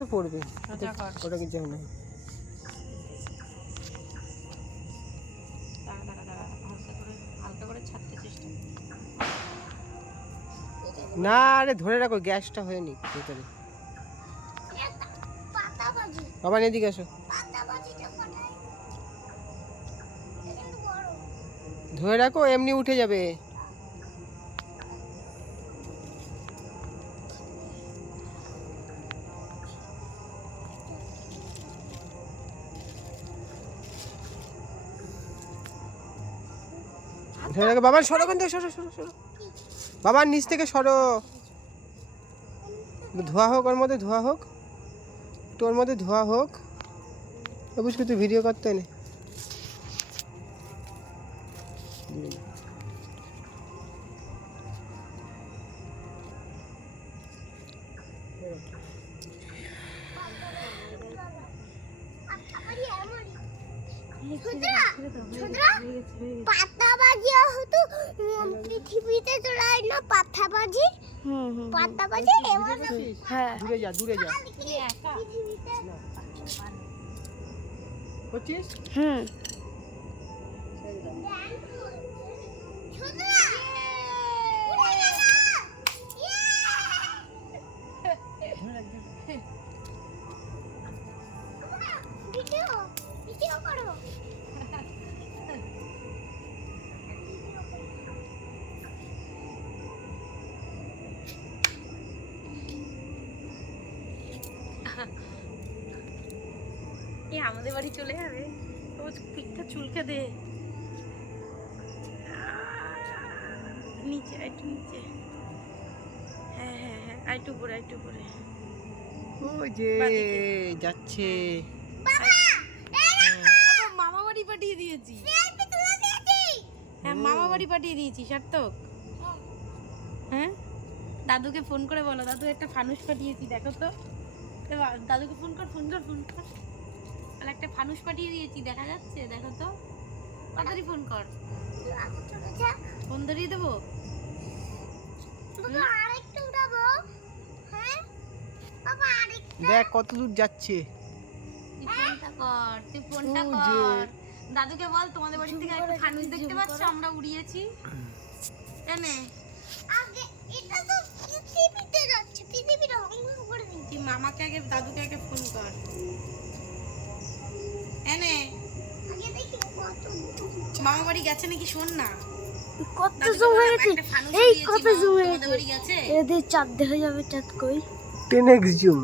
পড়বে ওটা কিছু না। না আরে ধরে রাখো, গ্যাসটা হয়নি ভেতরে। বাবা এদিকে আসো, ধরে রাখো এমনি উঠে যাবে। ধরে রাখো বাবার, সরো কিন্তু, সরো সরো সরো বাবার নিচ থেকে সরো। ধোয়া হোক, ওর মধ্যে ধোয়া হোক, তোর মধ্যে ধোয়া হোক। বুঝকে তুই ভিডিও করতে নে। পাতাবাজি হতো পৃথিবীতে, তোরা না পাতাবাজি পাতাবাজি এমন। হ্যাঁ দূরে যা, দূরে যা। পৃথিবীতে বুঝছিস? ভিডিও করো। আমাদের বাড়ি চলে যাবে, ও পিঠটা চুলকে দে। নিচে একটু নিচে, হ্যাঁ হ্যাঁ হ্যাঁ, আইটু পরে আইটু পরে। ওই যে যাচ্ছে মামা বাড়ি পাঠিয়ে দিয়েছি। হ্যাঁ মামা বাড়ি পাঠিয়ে দিয়েছি সার্থক। হ্যাঁ দাদুকে ফোন করে বলো, দাদু একটা ফানুস পাঠিয়েছি দেখো তো। দাদুকে ফোন কর, ফোন কর, ফোন কর। তাহলে একটা ফানুস পাঠিয়ে দিয়েছি, দেখা যাচ্ছে দেখো তো। তাড়াতাড়ি ফোন কর। ফোন ধরিয়ে দেবো। আরেকটু উঠাবো। হ্যাঁ বাবা আরেকটু দেখ কত দূর যাচ্ছে। তুই ফোনটা কর, তুই ফোনটা কর। দাদুকে বল তোমাদের বাড়ি থেকে একটা ফানুস দেখতে পাচ্ছ আমরা উড়িয়েছি। এনে আগে এটা তো পৃথিবীতে যাচ্ছে, পৃথিবীর অঙ্গ করে দিন। তুই মামাকে আগে, দাদুকে আগে ফোন কর। এনে আগে দেখি কত মামা বাড়ি গেছে নাকি শোন না। কত দাদুকে জুম বল, হয়ে একটা গেছে, ফানুস এই উড়িয়েছি, কত মামা জুম হয়ে তোমাদের বাড়ি গেছে। এদের চাঁদ দেখা যাবে, চাঁদ কই 10x জুম।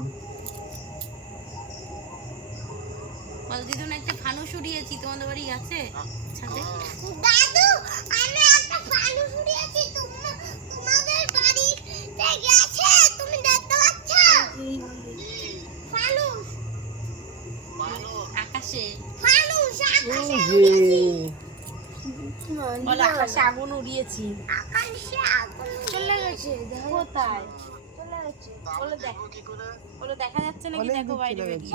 বল দিদুন একটা ফানুস উড়িয়েছি, তোমাদের বাড়ি গেছে ছাদে। দাদু আমি একটা ফানুস উড়িয়েছি, তোমাদের বাড়িতে গেছে, তুমি দেখতে পাচ্ছ? ফানুস আকাশে ফানুস আকাশে যে বল আকাশে আগুন উড়িয়েছি। আকাশে আগুন চলে গেছে, দেখা কোথায় চলে গেছে। বলে দেখ, বলে দেখা যাচ্ছে নাকি, দেখো বাইরে বেরিয়ে।